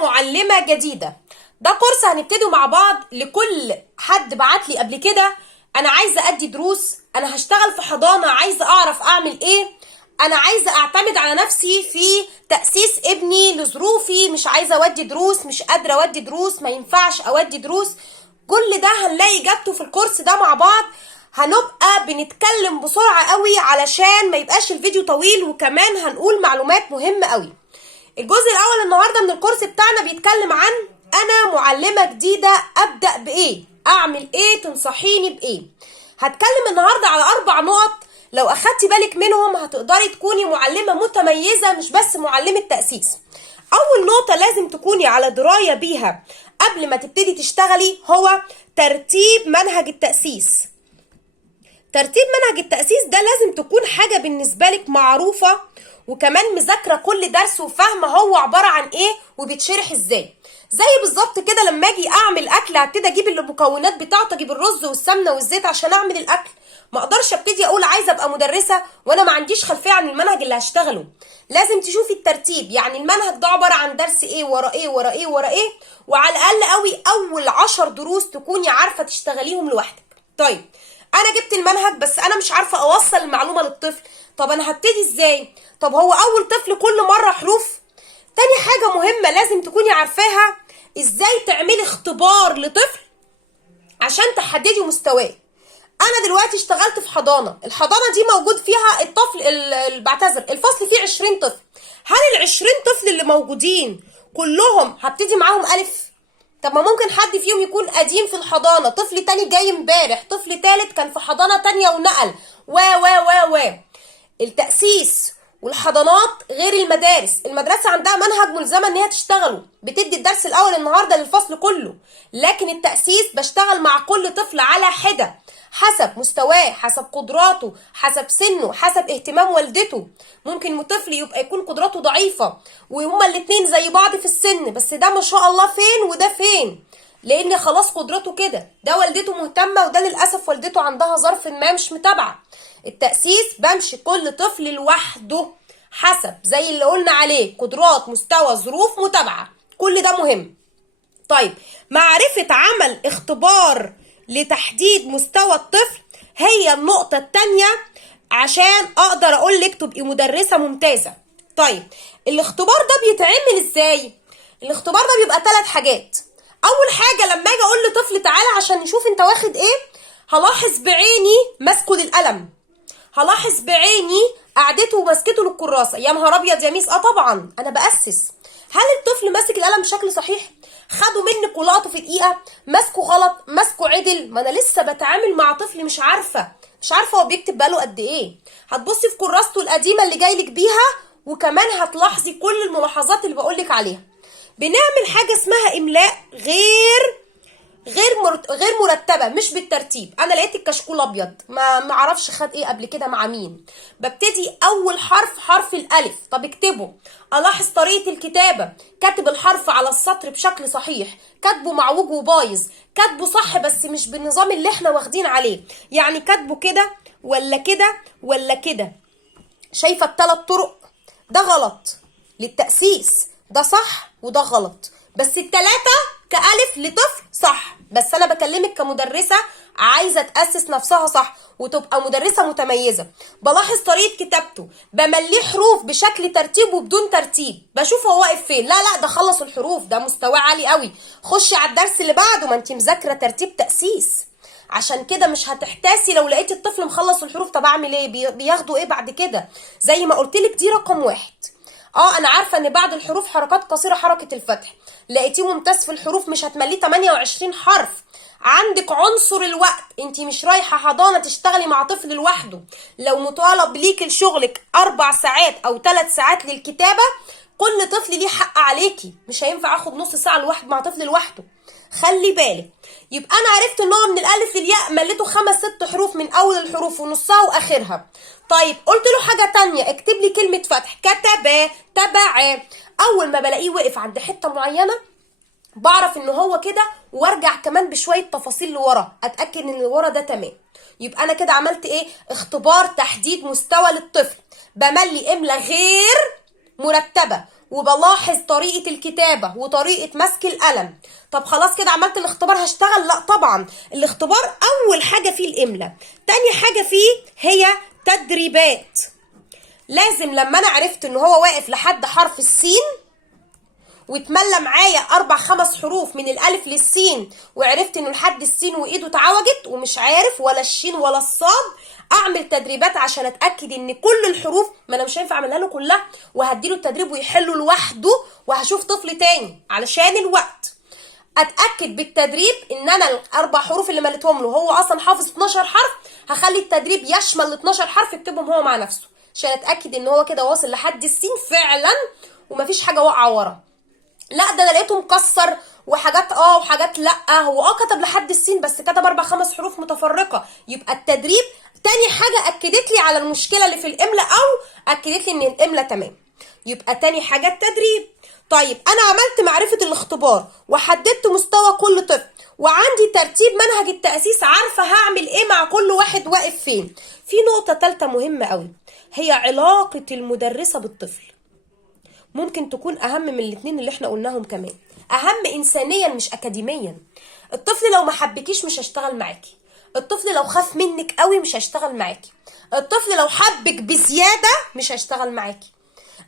معلمة جديدة. ده كورس هنبتدي مع بعض. لكل حد بعت لي قبل كده انا عايزة ادي دروس، انا هشتغل في حضانة، عايزة اعرف اعمل ايه، انا عايزة اعتمد على نفسي في تأسيس ابني لظروفي، مش عايزة اودي دروس، مش قادرة اودي دروس، ما ينفعش اودي دروس. كل ده هنلاقي اجابته في الكورس ده مع بعض. هنبقى بنتكلم بسرعة قوي علشان ما يبقاش الفيديو طويل، وكمان هنقول معلومات مهمة قوي. الجزء الاول النهاردة من الكورس بتاعنا بيتكلم عن انا معلمة جديدة، ابدأ بايه، اعمل ايه، تنصحيني بايه. هتكلم النهاردة على 4 نقط لو اخدتي بالك منهم هتقدري تكوني معلمة متميزة، مش بس معلمة تأسيس. اول نقطة لازم تكوني على دراية بيها قبل ما تبتدي تشتغلي هو ترتيب منهج التأسيس. ترتيب منهج التأسيس ده لازم تكون حاجة بالنسبة لك معروفة، وكمان مذاكرة كل درس وفاهمة هو عبارة عن ايه وبيتشرح ازاي. زي بالظبط كده لما اجي اعمل اكل هبتدي اجيب المكونات بتاعته، اجيب الرز والسمنة والزيت عشان اعمل الاكل. ما اقدرش ابتدي اقول عايزه ابقى مدرسه وانا ما عنديش خلفيه عن المنهج اللي هشتغله. لازم تشوفي الترتيب، يعني المنهج ده عباره عن درس ايه ورا ايه ورا ايه ورا ايه، وعلى الاقل قوي اول 10 دروس تكوني عارفه تشتغليهم لوحدك. طيب انا جبت المنهج بس انا مش عارفه اوصل المعلومه للطفل، طب انا هبتدي ازاي؟ طب هو اول طفل كل مره حروف. تاني حاجه مهمه لازم تكوني عارفاها، ازاي تعملي اختبار لطفل عشان تحددي مستواه. انا دلوقتي اشتغلت في حضانه، الحضانه دي موجود فيها بعتذر الفصل فيه 20 طفل. هل ال20 طفل اللي موجودين كلهم هبتدي معاهم الف؟ طب ما ممكن حد فيهم يكون قديم في الحضانه، طفل تاني جاي امبارح، طفل تالت كان في حضانه تانيه ونقل و التأسيس والحضانات غير المدارس. المدرسة عندها منهج ملزمة ان هي تشتغله، بتدي الدرس الاول النهاردة للفصل كله، لكن التأسيس بشتغل مع كل طفل على حدة حسب مستواه، حسب قدراته، حسب سنه، حسب اهتمام والدته. ممكن طفل يكون قدراته ضعيفة وهما الاتنين زي بعض في السن، بس ده ما شاء الله فين وده فين، لان خلاص قدرته كده، ده والدته مهتمة وده للأسف والدته عندها ظرف ما مش متابعة. التأسيس بمشي كل طفل لوحده حسب زي اللي قلنا عليه قدرات، مستوى، ظروف، متابعة، كل ده مهم. طيب معرفة عمل اختبار لتحديد مستوى الطفل هي النقطة التانية عشان اقدر اقولك تبقي مدرسة ممتازة. طيب الاختبار ده بيتعمل ازاي؟ الاختبار ده بيبقى 3 حاجات. اول حاجة لما اجي اقول لطفل تعالى عشان نشوف انت واخد ايه، هلاحظ بعيني مسكه للقلم، هلاحظ بعيني قعدته ومسكته للكراسه. يا نهار ابيض يا ميس، طبعا انا بأسس. هل الطفل ماسك القلم بشكل صحيح؟ خده منك ولقطه في دقيقه؟ ماسكه غلط؟ ماسكه عدل؟ ما انا لسه بتعامل مع طفل مش عارفه هو بيكتب بقاله قد ايه. هتبصي في كراسته القديمه اللي جايلك بيها، وكمان هتلاحظي كل الملاحظات اللي بقولك عليها. بنعمل حاجه اسمها املاء غير مرتبه، مش بالترتيب. انا لقيت الكشكول ابيض ما اعرفش خد ايه قبل كده مع مين. ببتدي اول حرف الالف، طب اكتبه، الاحظ طريقه الكتابه، كاتب الحرف على السطر بشكل صحيح، كاتبه معوج وبايظ، كاتبه صح بس مش بالنظام اللي احنا واخدين عليه، يعني كاتبه كده ولا كده ولا كده. شايفه ال3 طرق؟ ده غلط للتأسيس، ده صح وده غلط، بس ال3 كألف لطفل صح. بس انا بكلمك كمدرسة عايزة تأسس نفسها صح وتبقى مدرسة متميزة. بلاحظ طريقة كتابته، بمليه حروف بشكل ترتيب وبدون ترتيب، بشوف هو واقف فين. لا ده خلص الحروف، ده مستواه عالي قوي، خشي على الدرس اللي بعده، ما انت مذاكرة ترتيب تأسيس. عشان كده مش هتحتاسي لو لقيت الطفل مخلص الحروف. طب اعمل ايه؟ بياخدوا ايه بعد كده؟ زي ما قلتلك دي رقم 1. انا عارفه ان بعد الحروف حركات قصيره، حركه الفتح، لقيتيه ممتاز في الحروف مش هتمليه 28 حرف. عندك عنصر الوقت، انت مش رايحه حضانه تشتغلي مع طفل لوحده. لو مطالب ليك لشغلك 4 ساعات او 3 ساعات للكتابه، كل طفل ليه حق عليكي، مش هينفع اخد نص ساعه لوحده مع طفل لوحده. خلي بالك. يبقى انا عرفت ان هو من الالف للياء مليته 5 6 حروف من اول الحروف ونصها واخرها. طيب قلت له حاجه تانية، اكتب لي كلمه فتح، كتب، تبع. اول ما بلاقيه وقف عند حته معينه بعرف ان هو كده، وارجع كمان بشويه تفاصيل لورا اتاكد ان اللي ورا ده تمام. يبقى انا كده عملت ايه؟ اختبار تحديد مستوى للطفل. بملي املا غير مرتبه وبلاحظ طريقة الكتابة وطريقة مسك القلم. طب خلاص كده عملت الاختبار هشتغل؟ لا طبعا. الاختبار اول حاجة فيه الاملاء، تاني حاجة فيه هي تدريبات. لازم لما انا عرفت ان هو واقف لحد حرف السين واتملى معايا 4-5 حروف من الالف للسين، وعرفت انه لحد السين وايده اتعوجت ومش عارف ولا الشين ولا الصاد، اعمل تدريبات عشان اتاكد ان كل الحروف، ما انا مش هينفع اعملها له كلها وهديله التدريب ويحله لوحده وهشوف طفل تاني علشان الوقت. اتاكد بالتدريب ان انا الاربع حروف اللي مليتهم له هو اصلا حافظ 12 حرف، هخلي التدريب يشمل ال 12 حرف يكتبهم هو مع نفسه عشان اتاكد ان هو كده واصل لحد السين فعلا ومفيش حاجه واقعه ورا. لا ده انا لقيته مكسر وحاجات وحاجات لا، هو كتب لحد السين بس كتب 4-5 حروف متفرقه. يبقى التدريب تاني حاجه اكدت لي على المشكله اللي في الاملاء او اكدت لي ان الاملاء تمام. يبقى تاني حاجه التدريب. طيب انا عملت معرفه الاختبار وحددت مستوى كل طفل وعندي ترتيب منهج التاسيس، عارفه هعمل ايه مع كل واحد واقف فين. في نقطه ثالثه مهمه قوي، هي علاقه المدرسه بالطفل. ممكن تكون اهم من الاثنين اللي احنا قلناهم، كمان اهم انسانيا مش اكاديميا. الطفل لو ما حبكيش مش هشتغل معاكي، الطفل لو خاف منك قوي مش هشتغل معاكي، الطفل لو حبك بزياده مش هشتغل معاكي.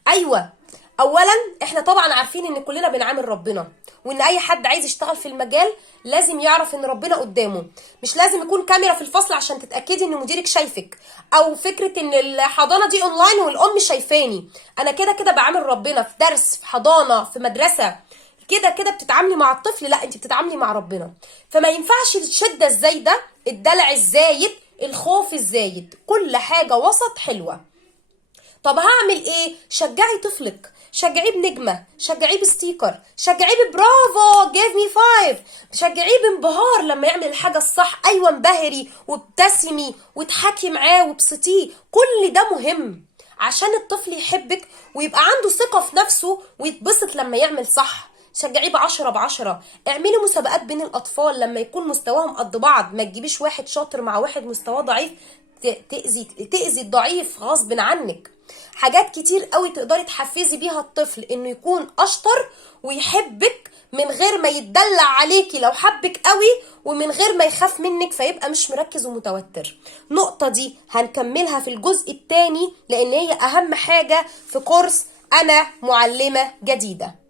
ايوه، اولا احنا طبعا عارفين ان كلنا بنعامل ربنا، وان اي حد عايز يشتغل في المجال لازم يعرف ان ربنا قدامه. مش لازم يكون كاميرا في الفصل عشان تتاكدي ان مديرك شايفك، او فكره ان الحضانه دي اونلاين والام شايفاني. انا كده كده بعامل ربنا في درس، في حضانه، في مدرسه، كده كده بتتعاملي مع الطفل، لا انت بتتعاملي مع ربنا. فما ينفعش الشده الزايده، الدلع الزايد، الخوف الزايد، كل حاجه وسط حلوه. طب هعمل ايه؟ شجعي طفلك، شجعيه بنجمه، شجعيه بستيكر، شجعيه ببرافو جيف مي 5، شجعيه بانبهار لما يعمل الحاجه الصح. ايوه انبهري وابتسمي واضحكي معاه وابسطيه، كل ده مهم عشان الطفل يحبك ويبقى عنده ثقه في نفسه ويتبسط لما يعمل صح. شجعيه ب10/10. اعملي مسابقات بين الاطفال لما يكون مستواهم قد بعض، ما تجيبيش واحد شاطر مع واحد مستواه ضعيف تأذي الضعيف غصب عنك. حاجات كتير قوي تقدري تحفزي بيها الطفل انه يكون اشطر ويحبك من غير ما يتدلع عليكي لو حبك قوي، ومن غير ما يخاف منك فيبقى مش مركز ومتوتر. النقطة دي هنكملها في الجزء الثاني لان هي اهم حاجة في كورس انا معلمة جديدة.